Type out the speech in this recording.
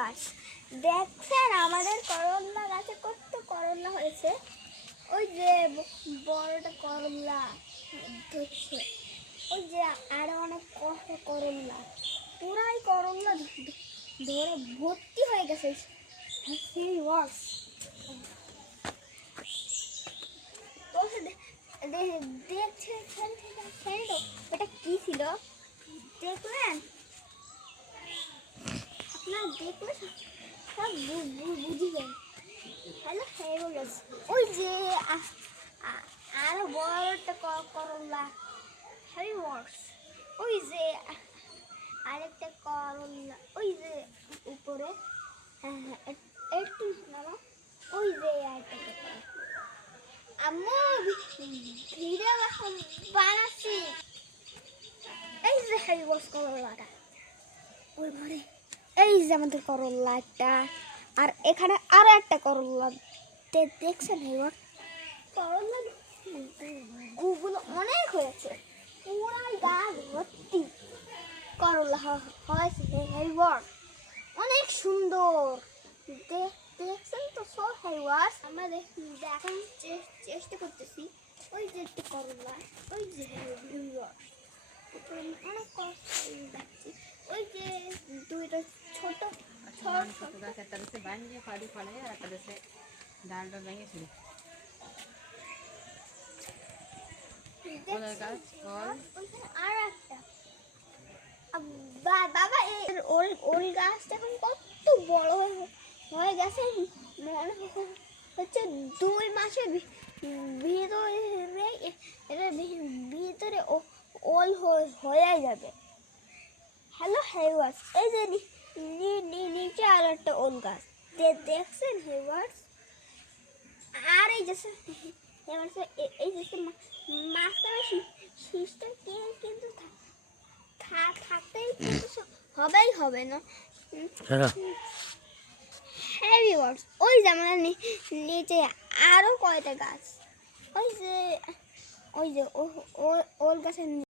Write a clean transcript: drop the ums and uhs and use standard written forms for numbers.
গাছ দেখছেন আমাদের করল্লা গাছে কত করল্লা হয়েছে। ওই যে বড়টা করল্লা ধরছে, ওই যে আরো অনেক করল্লা, পুরাই করল্লা ধরে ভর্তি হয়ে গেছে। দেখছেন ওটা কি ছিল দেখলেন? আপনারা দেখলে সব বুঝবেন। হ্যালো হ্যাঁ, ওই যে আরো বড় একটা করল্লা হ্যারি ওয়ার্কস, ওই যে আরেকটা করল্লা, ওই যে উপরে, হ্যাঁ হ্যাঁ একটু নামা, ওই যে আরেকটা। আম্মু ভিডিও বানাচ্ছি। এই যে হ্যারি ওয়ার্কস করল্লাটা ওই ঘরে, এই যে আমাদের করল্লাটা, আর এখানে আরো একটা করল্লা দেখছেন? হ্যারি করল্লা গুগুলো অনেক হয়েছে, পুরাই গাছ ভর্তি করল্লা হয়েছে। অনেক সুন্দর দেখছেন তো সব হ্যারিওয়ার্স। আমরা দেখার চেষ্টা করতেছি। ওই যে একটি করল্লা, ওই যে অনেক দেখছি, ওই যে দুইটা ছোট ছোট গাছ, একটা দেশে বাইন্ডে ফাড়ি ফাড়ে আর একটা দেশে ডালটা ভেঙে ছিল। আর একটা বাবা ওল গাছটা এখন কত বড় হয়ে গেছে, মনে হচ্ছে 2 মাসের ভিতরে ওল হয়ে যাবে। হ্যালো হেওয়ার্স, এই যে নিচে আর একটা ওল গাছ দেখছেন হেওয়ার্স? আর এই যে এই যে মাঝখানে শীষটা কিন্তু থাকতেই কিন্তু হবেই হবে না। হ্যারি ওয়ার্ডস, ওই যে আমাদের নিচে আরো কয়টা গাছ, ওই যে ওল গাছের